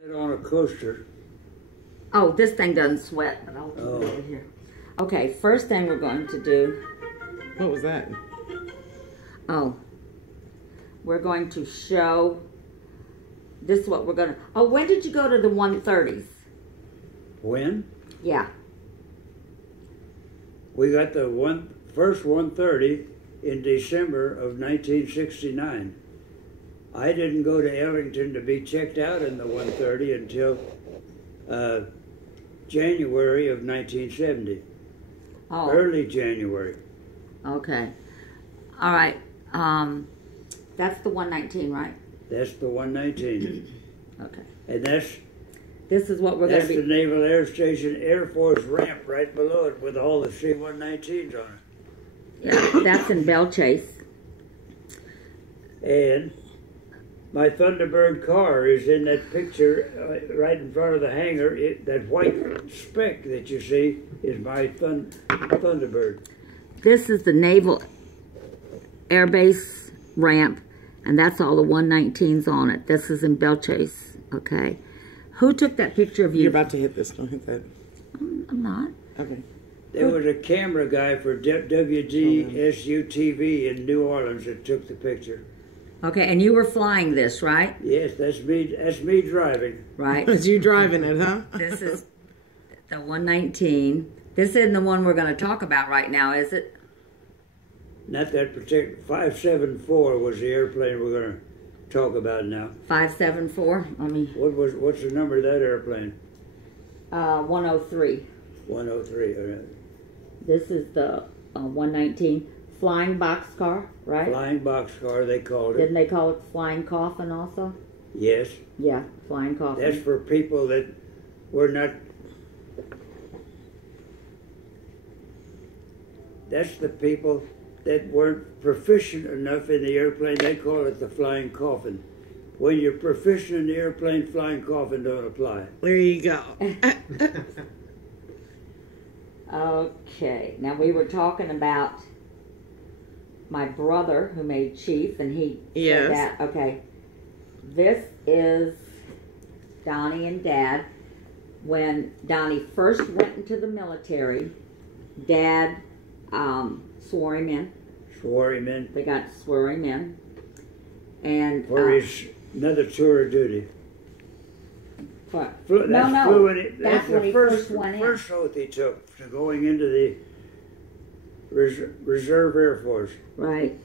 On a coaster. Oh, this thing doesn't sweat, but I'll do it over here. Okay, first thing we're going to do. What was that? Oh, we're going to show. This is what we're going to. Oh, when did you go to the 130s? When? Yeah. We got the first 130 in December of 1969. I didn't go to Ellington to be checked out in the 130 until January of 1970. Oh. Early January. Okay. All right. That's the 119, right? That's the 119. Okay. And this is what we're going to be. That's the Naval Air Station Air Force ramp right below it with all the C-119s on it. Yeah, that's in Belle Chase. And my Thunderbird car is in that picture right in front of the hangar. That white speck that you see is my Thunderbird. This is the Naval Air Base ramp, and that's all the 119s on it. This is in Belle Chase, okay? Who took that picture of you? You're about to hit this. Don't hit that. I'm not. Okay. There was a camera guy for WGSU-TV in New Orleans that took the picture. Okay, and you were flying this, right? Yes, that's me. That's me driving. Right. That's you driving it, huh? This is the 119. This isn't the one we're going to talk about right now, is it? Not that particular. 574 was the airplane we're going to talk about now. 574. I mean. What's the number of that airplane? 103. 103. All right. This is the 119 flying boxcar, right? Flying boxcar, they called it. Didn't they call it flying coffin also? Yes. Yeah, flying coffin. That's for people that were not. That's the people that weren't proficient enough in the airplane. They call it the flying coffin. When you're proficient in the airplane, flying coffin don't apply. There you go. Okay, now we were talking about my brother who made chief, and he said that. Okay, this is Donnie and Dad. When Donnie first went into the military, Dad swore him in. Swore him in. They got to swear him in. And for his another tour of duty. What? That's when he first went in. First oath he took to going into the Reserve Air Force. Right.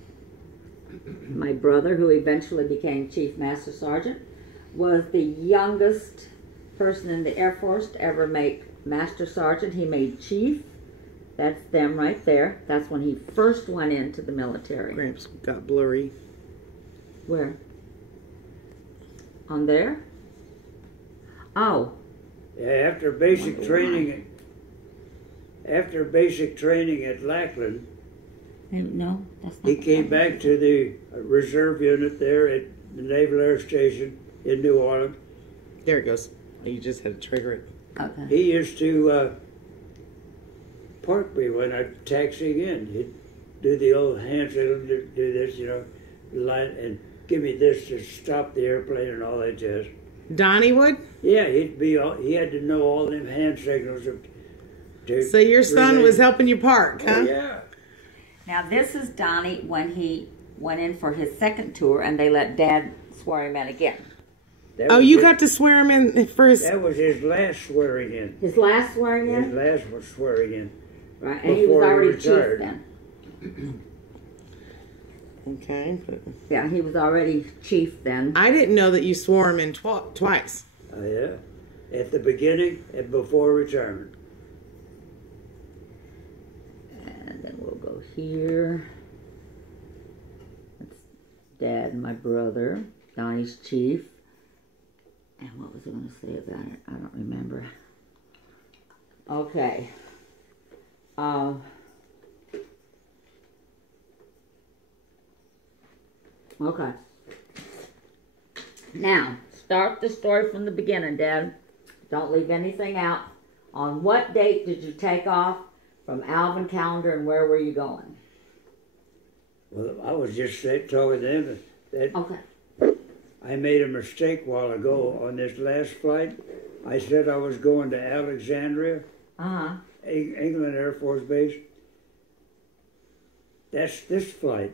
My brother, who eventually became Chief Master Sergeant, was the youngest person in the Air Force to ever make Master Sergeant. He made Chief. That's them right there. That's when he first went into the military. Gramps got blurry. Where? On there? Oh. Yeah, after basic training at Lackland, no, that's not. He came back to the reserve unit there at the Naval Air Station in New Orleans. There it goes. You just had to trigger it. Okay. He used to park me when I taxiing in. He'd do the old handshake, do this, line, and give me this to stop the airplane and all that jazz. Donnie would? Yeah, he had to know all them hand signals. So your son was helping you park, huh? Oh, yeah. Now this is Donnie when he went in for his second tour, and they let Dad swear him in again. You got to swear him in for his... That was his last swearing in. His last swearing in? His last was swearing in. Right, and he was already chief then. Okay. Yeah, he was already chief then. I didn't know that you swore him in twice. Oh, yeah. At the beginning and before retirement. And then we'll go here. That's Dad and my brother. Donnie's chief. And what was I going to say about it? I don't remember. Okay. Okay. Now, start the story from the beginning, Dad. Don't leave anything out. On what date did you take off from Alvin Calendar, and where were you going? Well, I was just talking to him. Okay. I made a mistake a while ago on this last flight. I said I was going to Alexandria, England Air Force Base. That's this flight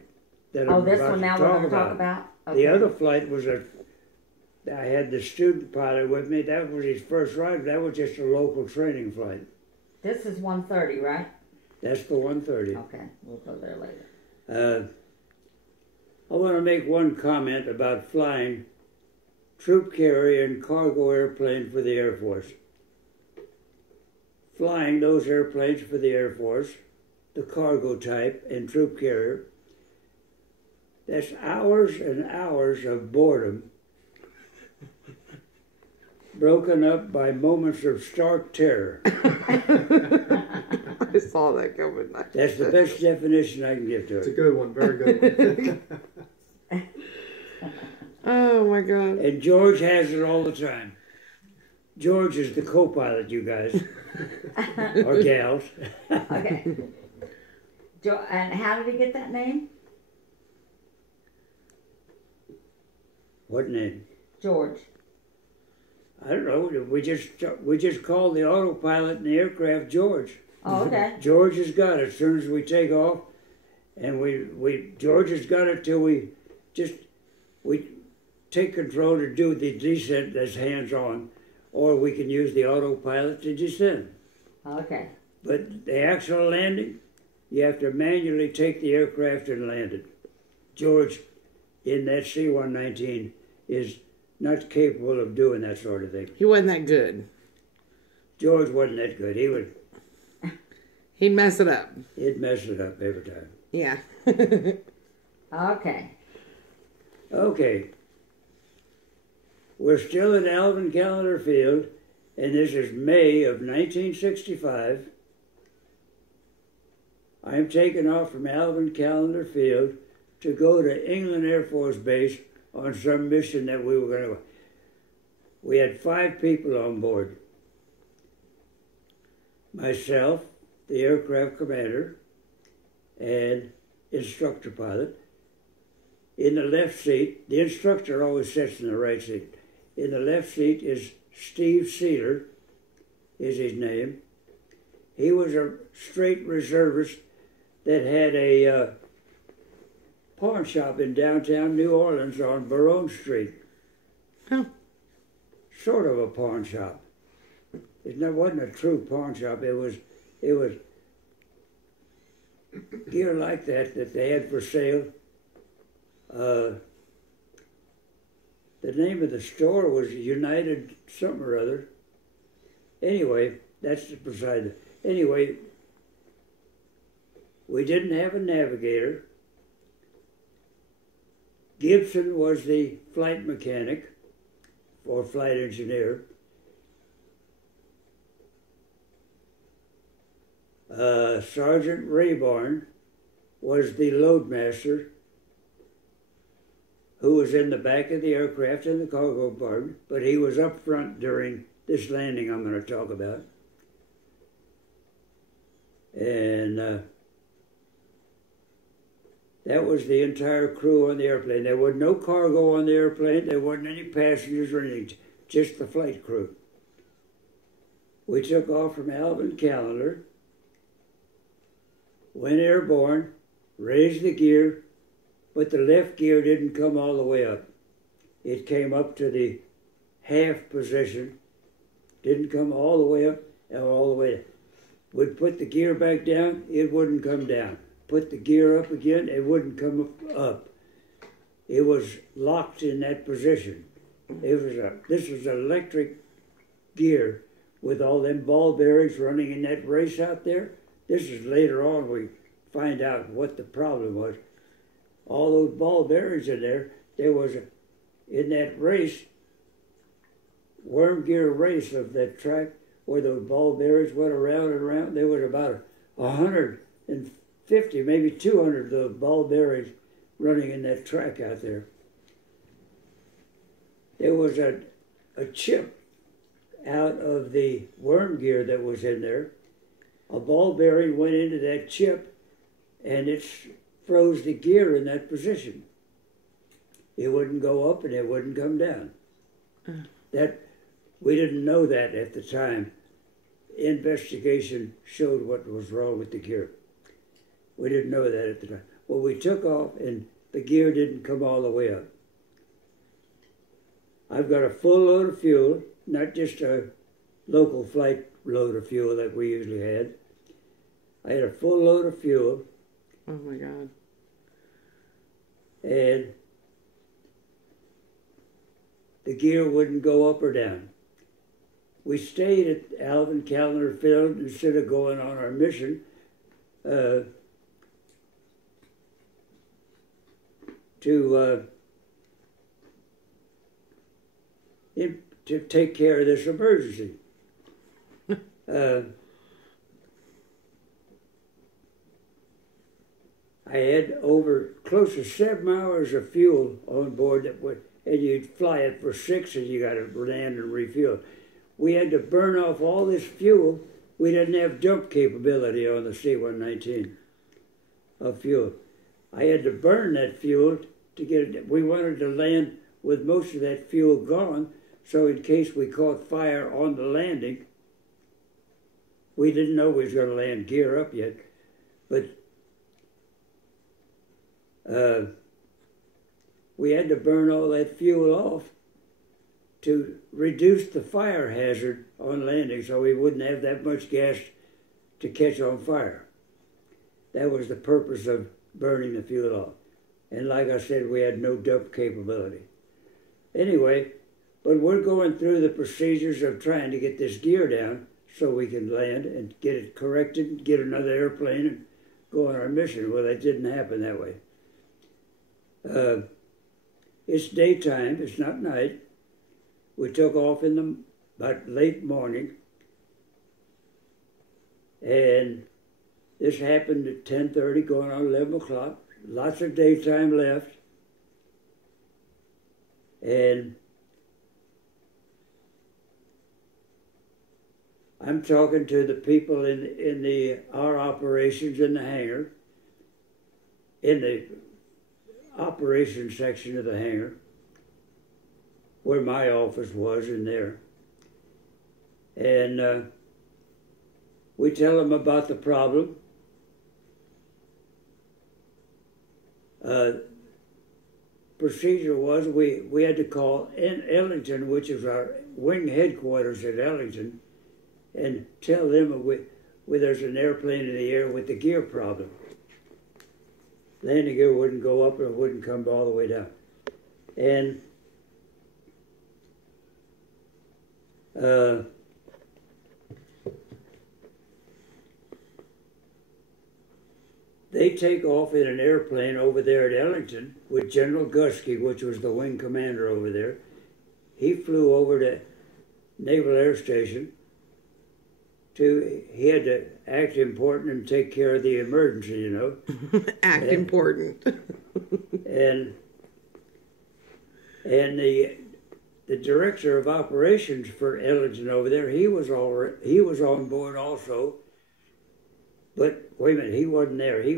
that I'm this about one to now we're going to talk about? Okay. The other flight was I had the student pilot with me. That was his first ride. That was just a local training flight. This is 130, right? That's the 130. Okay, we'll go there later. I want to make one comment about flying troop carrier and cargo airplane for the Air Force. Flying those airplanes for the Air Force, the cargo type and troop carrier, that's hours and hours of boredom broken up by moments of stark terror. I saw that coming. That's the best definition I can give to it. It's a good one, very good one. Oh my God. And George has it all the time. George is the co-pilot, you guys. Or gals. Okay. And how did he get that name? What name? George. I don't know. We just call the autopilot in the aircraft George. Oh, okay. George has got it as soon as we take off, and George has got it till we take control to do the descent that's hands-on, or we can use the autopilot to descend. Okay. But the actual landing, you have to manually take the aircraft and land it. George, in that C-119, is not capable of doing that sort of thing. He wasn't that good. George wasn't that good. He'd mess it up. He'd mess it up every time. Yeah. Okay. Okay. We're still at Alvin Callender Field, and this is May of 1965. I'm taking off from Alvin Callender Field to go to England Air Force Base on some mission that we were going to go. We had 5 people on board. Myself, the aircraft commander, and instructor pilot. In the left seat, the instructor always sits in the right seat. In the left seat is Steve Sealer, is his name. He was a straight reservist that had a pawn shop in downtown New Orleans on Baronne Street. Huh. Sort of a pawn shop. It wasn't a true pawn shop. It was gear like that they had for sale. The name of the store was United something or other. Anyway, that's beside it. Anyway, we didn't have a navigator. Gibson was the flight mechanic or flight engineer. Sergeant Rayborn was the loadmaster, who was in the back of the aircraft in the cargo compartment, but he was up front during this landing I'm going to talk about. And that was the entire crew on the airplane. There was no cargo on the airplane. There wasn't any passengers or anything, just the flight crew. We took off from Alvin Callender, went airborne, raised the gear, but the left gear didn't come all the way up. It came up to the half position, didn't come all the way up and all the way down. We'd put the gear back down, it wouldn't come down. Put the gear up again, it wouldn't come up. It was locked in that position. This was electric gear with all them ball bearings running in that race out there. This is later on we find out what the problem was. All those ball bearings in there was in that race, worm gear race of that track where those ball bearings went around and around, there was about 150, maybe 200 of those ball bearings running in that track out there. There was a chip out of the worm gear that was in there. A ball bearing went into that chip and it froze the gear in that position. it wouldn't go up and it wouldn't come down. That we didn't know that at the time. Investigation showed what was wrong with the gear. We didn't know that at the time. Well, we took off and the gear didn't come all the way up. I've got a full load of fuel, not just a local flight load of fuel that we usually had. I had a full load of fuel. Oh my God. And the gear wouldn't go up or down. We stayed at Alvin Callender Field instead of going on our mission to take care of this emergency. I had over close to 7 hours of fuel on board and you'd fly it for 6 and you got to land and refuel. We had to burn off all this fuel. We didn't have dump capability on the C-119 of fuel. I had to burn that fuel to get it. We wanted to land with most of that fuel gone, so in case we caught fire on the landing, we didn't know we was going to land gear up yet, but we had to burn all that fuel off to reduce the fire hazard on landing so we wouldn't have that much gas to catch on fire. That was the purpose of burning the fuel off. And like I said, we had no dump capability. Anyway, but we're going through the procedures of trying to get this gear down so we can land and get it corrected, get another airplane and go on our mission. Well, that didn't happen that way. It's daytime, it's not night. We took off in the about late morning, and this happened at 10:30, going on 11 o'clock. Lots of daytime left, and I'm talking to the people in our operations in the hangar, in the operations section of the hangar, where my office was in there. And we tell them about the problem. Procedure was we had to call in Ellington, which is our wing headquarters at Ellington, and tell them there's an airplane in the air with the gear problem. Landing gear wouldn't go up and it wouldn't come all the way down. And they take off in an airplane over there at Ellington with General Gusky, which was the wing commander over there. He flew over to Naval Air Station. He had to act important and take care of the emergency, you know. Act important. and the director of operations for Ellington over there, he was on board also. But wait a minute, he wasn't there. He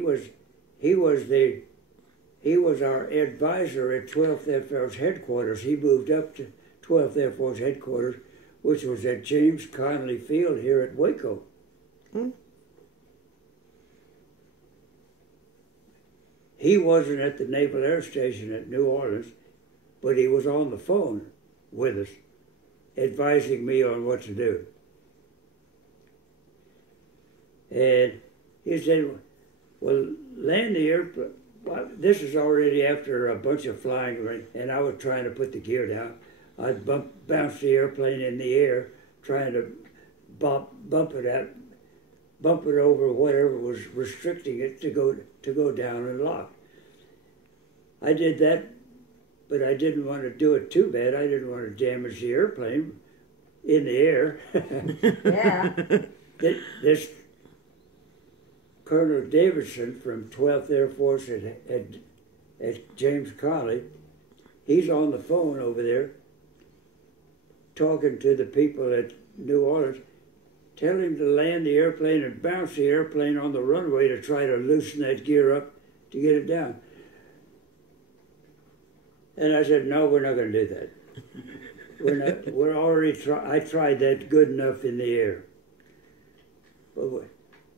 was our advisor at 12th Air Force headquarters. He moved up to 12th Air Force headquarters, which was at James Connolly Field here at Waco. He wasn't at the Naval Air Station at New Orleans, but he was on the phone with us, advising me on what to do. And he said, well, land the airplane. Well, this is already after a bunch of flying, and I was trying to put the gear down. I'd bounce the airplane in the air, trying to bump it over whatever was restricting it to go down and lock. I did that, but I didn't want to do it too bad. I didn't want to damage the airplane in the air. Yeah. This Colonel Davidson from 12th Air Force at James Connolly, he's on the phone over there talking to the people at New Orleans. Tell him to land the airplane and bounce the airplane on the runway to try to loosen that gear up to get it down. And I said, no, we're not going to do that. We're already I tried that good enough in the air. But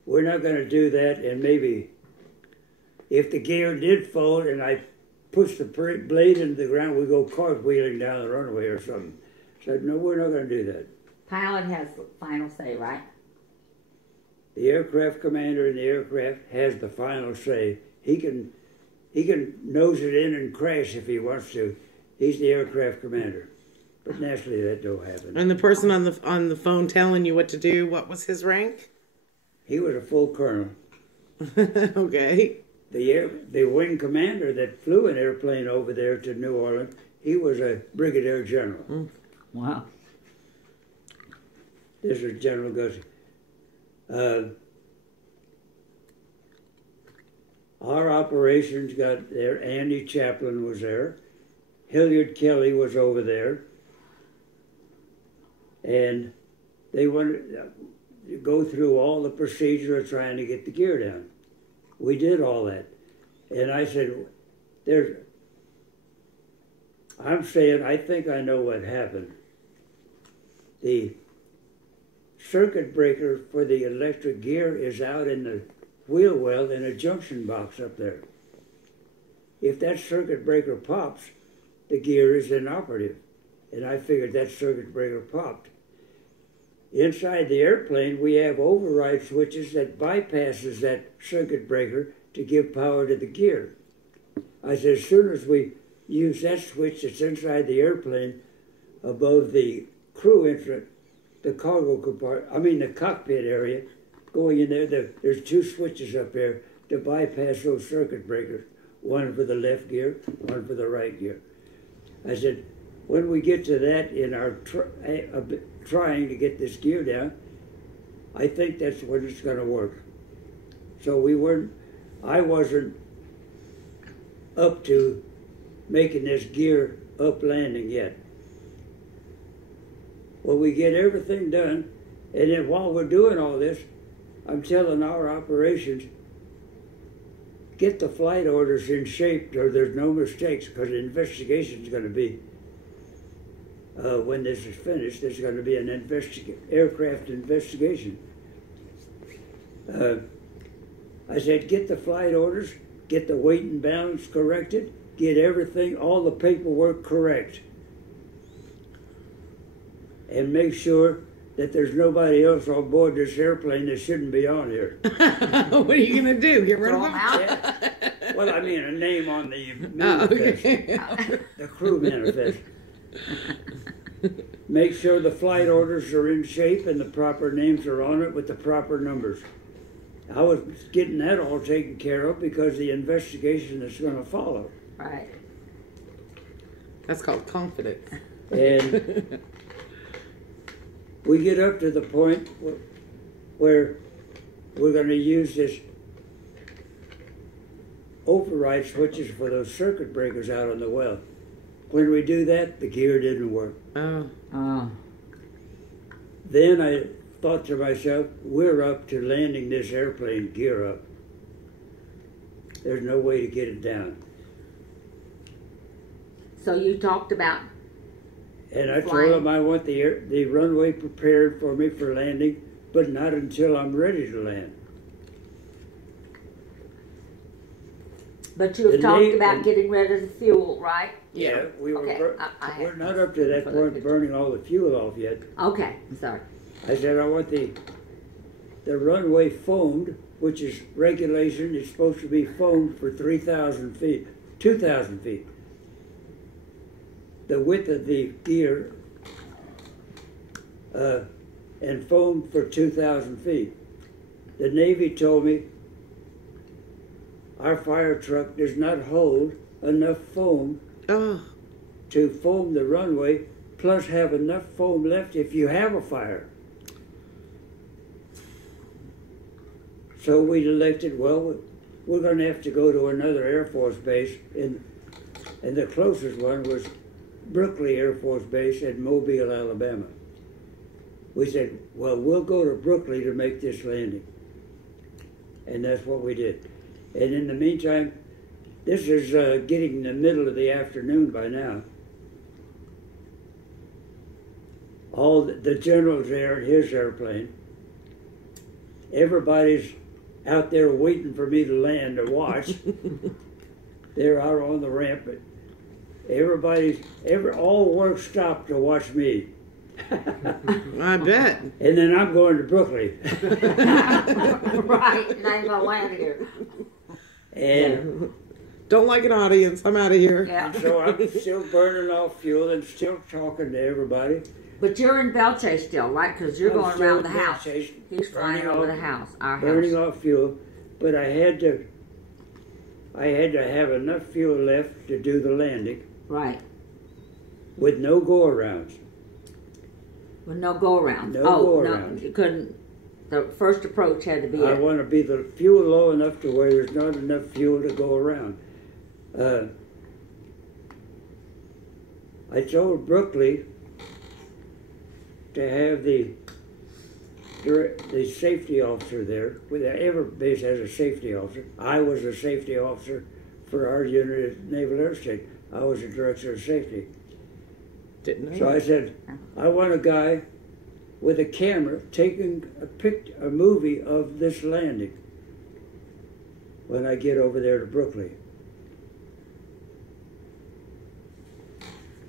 we're not going to do that, and maybe if the gear did fold and I pushed the blade into the ground, we go cartwheeling down the runway or something. I said, no, we're not going to do that. Pilot has the final say, right? The aircraft commander in the aircraft has the final say. He can nose it in and crash if he wants to. He's the aircraft commander. But naturally, that don't happen. And the person on the phone telling you what to do, what was his rank? He was a full colonel. Okay. The wing commander that flew an airplane over there to New Orleans, he was a brigadier general. Mm. Wow. This is General Gussie. Our operations got there. Andy Chaplin was there. Hilliard Kelly was over there. And they wanted to go through all the procedure of trying to get the gear down. We did all that. And I said, I'm saying, I think I know what happened. The circuit breaker for the electric gear is out in the wheel well in a junction box up there. If that circuit breaker pops, the gear is inoperative. And I figured that circuit breaker popped. Inside the airplane, we have override switches that bypasses that circuit breaker to give power to the gear. I said, as soon as we use that switch that's inside the airplane above the crew entrance, the cargo compartment, the cockpit area, going in there, there's two switches up there to bypass those circuit breakers, one for the left gear, one for the right gear. I said, when we get to that in our trying to get this gear down, I think that's when it's going to work. So I wasn't up to making this gear up landing yet. Well, we get everything done, and then while we're doing all this, I'm telling our operations, get the flight orders in shape so there's no mistakes, because the investigation's going to be, when this is finished, there's going to be an aircraft investigation. I said, get the flight orders, get the weight and balance corrected, get everything, all the paperwork correct. And make sure that there's nobody else on board this airplane that shouldn't be on here. What are you going to do? Get rid of them? Yeah. Well, a name on the manifest, the crew manifest. Make sure the flight orders are in shape and the proper names are on it with the proper numbers. I was getting that all taken care of because the investigation is going to follow. Right. That's called confidence. And we get up to the point where we're going to use this override switches for those circuit breakers out on the well. When we do that, the gear didn't work. Oh. Then I thought to myself, we're up to landing this airplane gear up. There's no way to get it down. So you talked about and I told him I want the runway prepared for me for landing, but not until I'm ready to land. But you have talked about getting rid of the fuel, right? Yeah, we were. Okay. We're not up to that point burning all the fuel off yet. Okay, I'm sorry. I said I want the runway foamed, which is regulation. It's supposed to be foamed for 3,000 feet, 2,000 feet. The width of the gear and foamed for 2,000 feet. The Navy told me our fire truck does not hold enough foam to foam the runway, plus have enough foam left if you have a fire. So we elected, well, we're going to have to go to another Air Force base, and the closest one was Brooklyn Air Force Base at Mobile, Alabama. We said, well, we'll go to Brooklyn to make this landing. And that's what we did. And in the meantime, this is getting in the middle of the afternoon by now. All the general's there in his airplane. Everybody's out there waiting for me to land to watch. They're out on the ramp, but all work stopped to watch me. I bet. And then I'm going to Brooklyn. Right, and I'm gonna land here. And don't like an audience. I'm out of here. Yeah. so I'm still burning off fuel and still talking to everybody. But you're in Belchase still, right? Because you're I'm going still around the in house. Belchase, He's flying over the house, our burning house. off fuel, but I had to have enough fuel left to do the landing Right. with no go-arounds. With no go-around. No oh, go-around. no, you couldn't. The first approach had to be I it. want to be the fuel low enough to where there's not enough fuel to go around. I told Brooklyn to have the safety officer there. Every base has a safety officer. I was a safety officer for our unit at Naval Air Station. I was the director of safety. Didn't know. So I said, I want a guy with a camera taking a movie of this landing when I get over there to Brooklyn.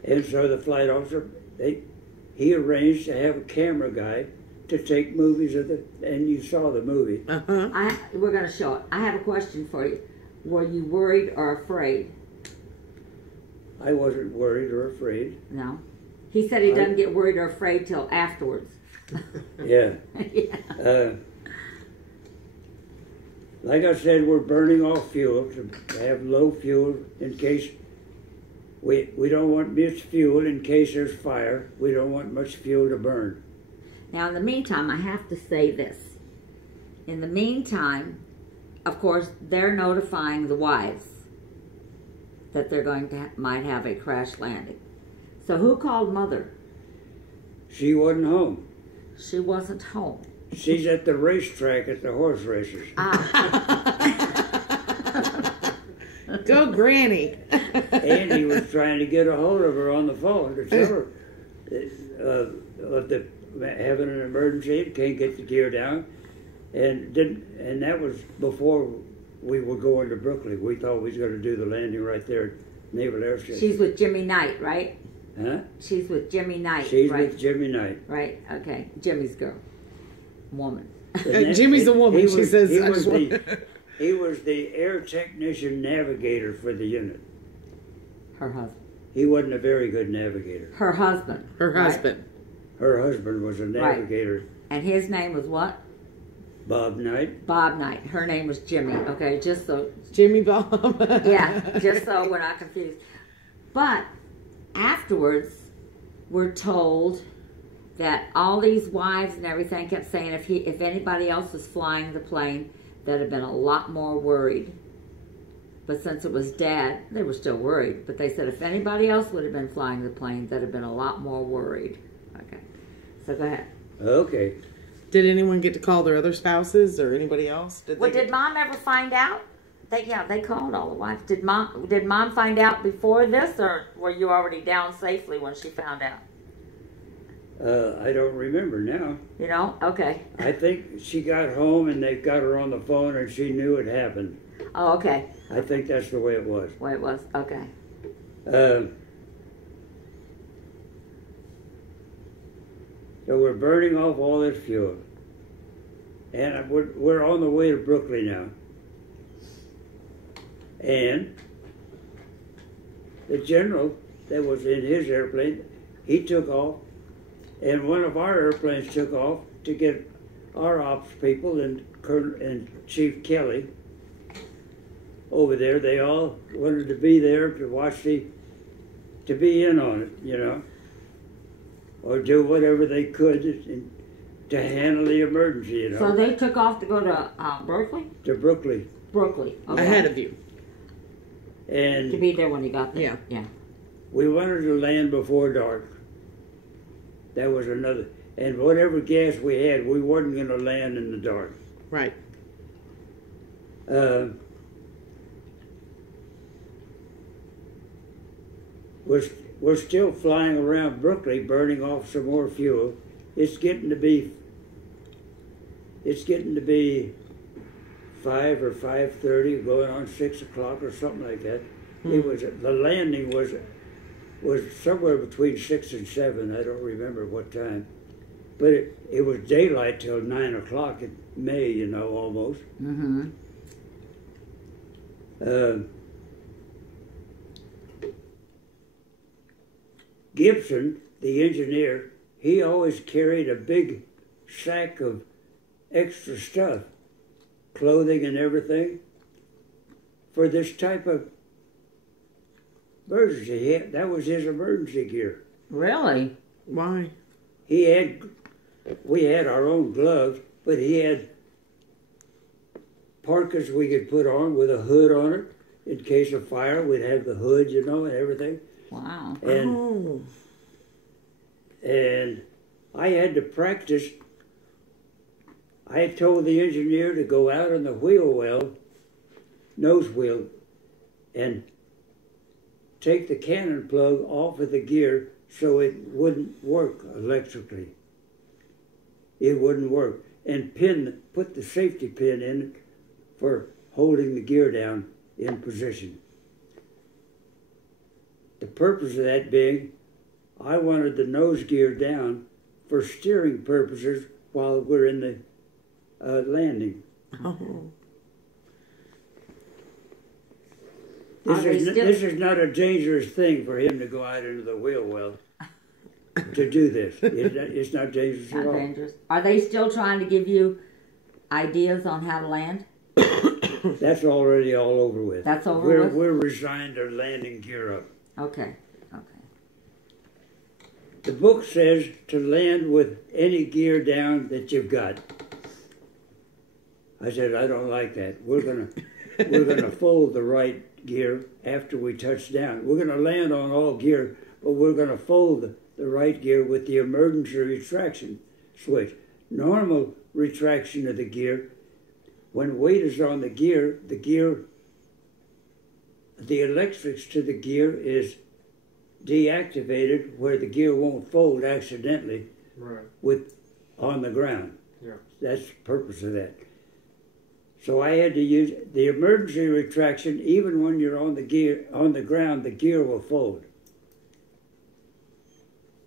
And so the flight officer, he arranged to have a camera guy to take movies of and you saw the movie. Uh-huh. We're going to show it. I have a question for you. Were you worried or afraid? I wasn't worried or afraid. No. He said he doesn't get worried or afraid till afterwards. Yeah. Yeah. Like I said, we're burning off fuel to have low fuel in case we don't want much fuel in case there's fire. We don't want much fuel to burn. Now, in the meantime, I have to say this. In the meantime, of course, they're notifying the wives that they're going to might have a crash landing. So who called Mother? She wasn't home. She wasn't home. She's at the racetrack at the horse races. Go, Granny. Andy was trying to get a hold of her on the phone to tell her having an emergency, can't get the gear down, and that was before we were going to Brooklyn. We thought we was going to do the landing right there at Naval Air Station. She's with Jimmy Knight, right? Huh? She's with Jimmy Knight. She's right? with Jimmy Knight. Right, okay. Jimmy's girl. Woman. Jimmy's a woman, she says. He was the air technician navigator for the unit. Her husband. He wasn't a very good navigator. Her husband. Her right? husband. Her husband was a navigator. Right. And his name was what? Bob Knight. Bob Knight. Her name was Jimmy. Okay, just so. Jimmy Bob. Yeah, just so we're not confused. But afterwards, we're told that all these wives and everything kept saying if anybody else was flying the plane, they'd have been a lot more worried. But since it was Dad, they were still worried. But they said if anybody else would have been flying the plane, they'd have been a lot more worried. Okay, so go ahead. Okay. Did anyone get to call their other spouses or anybody else? Did Mom ever find out? They called all the wives. Did Mom find out before this, or were you already down safely when she found out? I don't remember now. You know? Okay. I think she got home and they got her on the phone and she knew it happened. Oh, okay. I think that's the way it was. Way it was. Okay. So we're burning off all this fuel. And we're on the way to Brooklyn now. And the general that was in his airplane, he took off. And one of our airplanes took off to get our ops people and Chief Kelly over there. They all wanted to be there to watch to be in on it, you know, or do whatever they could to handle the emergency, you know. So they took off to go to Berkeley? To Brooklyn. Brooklyn. Okay. Ahead of you. And to be there when you got there. Yeah. Yeah. We wanted to land before dark. That was another. And whatever gas we had, we weren't going to land in the dark. Right. we're still flying around Brooklyn, burning off some more fuel. It's getting to be 5 or 5:30, going on 6 o'clock or something like that. The landing was somewhere between 6 and 7. I don't remember what time, but it was daylight till 9 o'clock in May, you know, almost. Mm-hmm. Gibson, the engineer, he always carried a big sack of extra stuff, clothing and everything, for this type of emergency. That was his emergency gear. Really? Why? We had our own gloves, but he had parkas we could put on with a hood on it. In case of fire, we'd have the hood, you know, and everything. Wow. And I had to practice. I had told the engineer to go out on the wheel well, nose wheel, and take the cannon plug off of the gear so it wouldn't work electrically. It wouldn't work. And put the safety pin in for holding the gear down in position. The purpose of that being, I wanted the nose gear down for steering purposes while we're in the landing. Oh. This is not a dangerous thing for him to go out into the wheel well to do this. It's not dangerous at all. Not dangerous. Are they still trying to give you ideas on how to land? That's already all over with. That's over with? We're resigned to landing gear up. Okay. The book says to land with any gear down that you've got. I said, I don't like that. We're gonna fold the right gear after we touch down. We're gonna land on all gear, but we're gonna fold the right gear with the emergency retraction switch. Normal retraction of the gear, when weight is on the electrics to the gear is deactivated where the gear won't fold accidentally on the ground. Yeah. That's the purpose of that. So I had to use the emergency retraction. Even when you're on the ground, the gear will fold.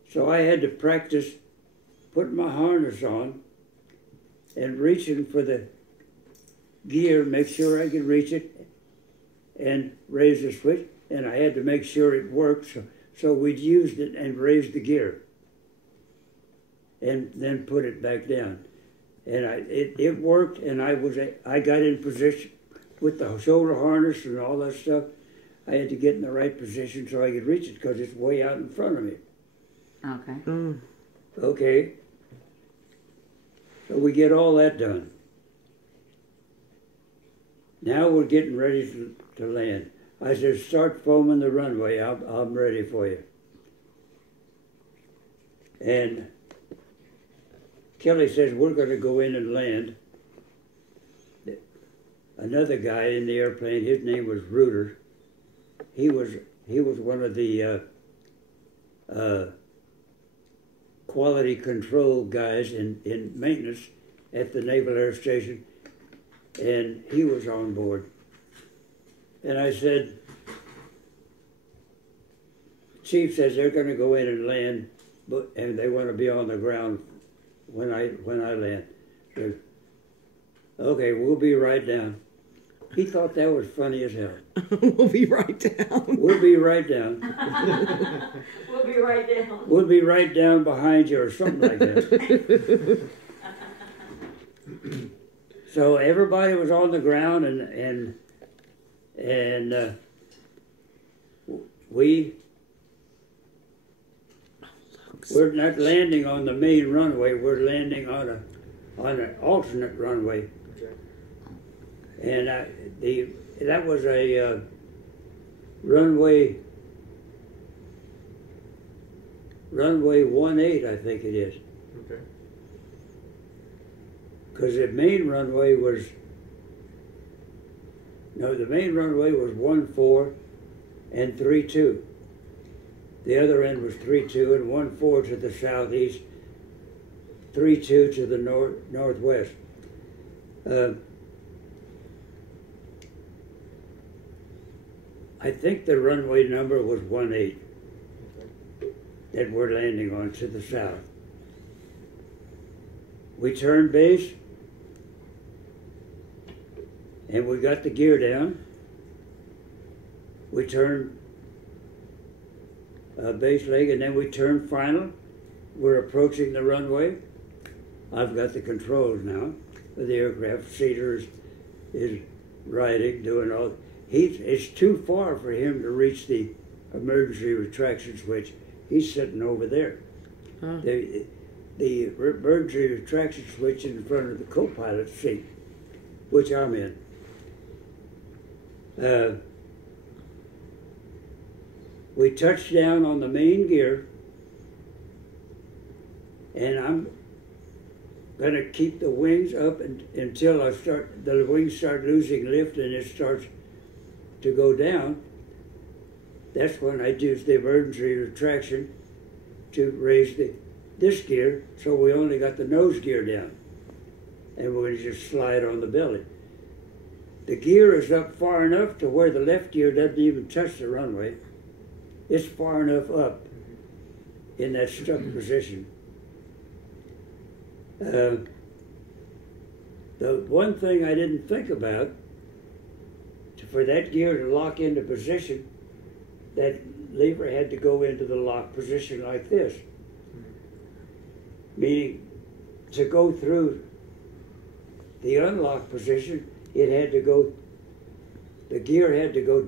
So I had to practice putting my harness on and reaching for the gear, make sure I could reach it and raise the switch. And I had to make sure it worked. So we'd used it and raised the gear and then put it back down. And it worked, and I got in position with the shoulder harness and all that stuff. I had to get in the right position so I could reach it because it's way out in front of me. Okay. Okay. So we get all that done. Now we're getting ready to land. I said, start foaming the runway. I'm ready for you. And Kelly says, we're going to go in and land. Another guy in the airplane, his name was Reuter. He was one of the quality control guys in maintenance at the Naval Air Station, and he was on board. And I said, Chief says they're going to go in and land, and they want to be on the ground when I land. So, okay, we'll be right down. He thought that was funny as hell. We'll be right down. We'll be right down. We'll be right down. We'll be right down behind you or something like that. So everybody was on the ground and we're not landing on the main runway. We're landing on an alternate runway. Okay. And that was a runway 18, I think it is. Okay. Because the main runway was, the main runway was 14 and 32. The other end was 3-2 and 1-4 to the southeast, 3-2 to the northwest. I think the runway number was 18 that we're landing on to the south. We turned base and we got the gear down. We turned base leg and then we turned final. We're approaching the runway. I've got the controls now of the aircraft. Cedar is riding, doing all. It's too far for him to reach the emergency retraction switch. He's sitting over there. Huh. The emergency retraction switch in front of the co-pilot seat, which I'm in. We touched down on the main gear, and I'm going to keep the wings up until the wings start losing lift and it starts to go down. That's when I use the emergency retraction to raise this gear, so we only got the nose gear down, and we just slide on the belly. The gear is up far enough to where the left gear doesn't even touch the runway. It's far enough up in that stuck position. The one thing I didn't think about, for that gear to lock into position, that lever had to go into the lock position like this. Meaning, to go through the unlock position, it had to go, the gear had to go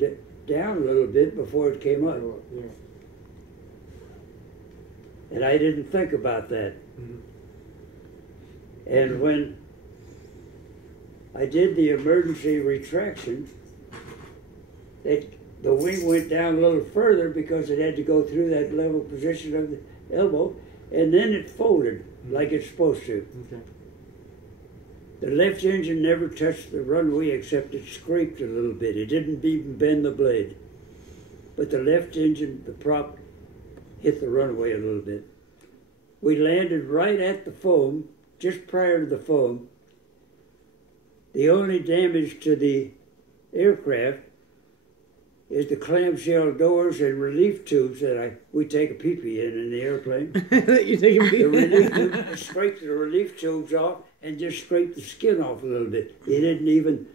down a little bit before it came up. Yeah. And I didn't think about that. Mm-hmm. And when I did the emergency retraction, the wing went down a little further because it had to go through that level position of the elbow, and then it folded like it's supposed to. Okay. The left engine never touched the runway except it scraped a little bit. It didn't even bend the blade. But the left engine, the prop, hit the runway a little bit. We landed right at the foam, just prior to the foam. The only damage to the aircraft is the clamshell doors and relief tubes that we take a pee-pee in the airplane. You take a pee-pee? The relief tubes, scrape the relief tubes off and just scrape the skin off a little bit. It didn't even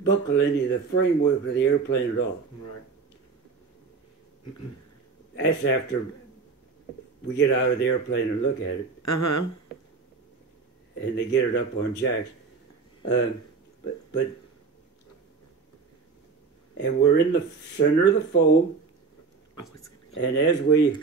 buckle any of the framework of the airplane at all. Right. That's after we get out of the airplane and look at it. Uh-huh. And they get it up on jacks. And we're in the center of the foam, and as we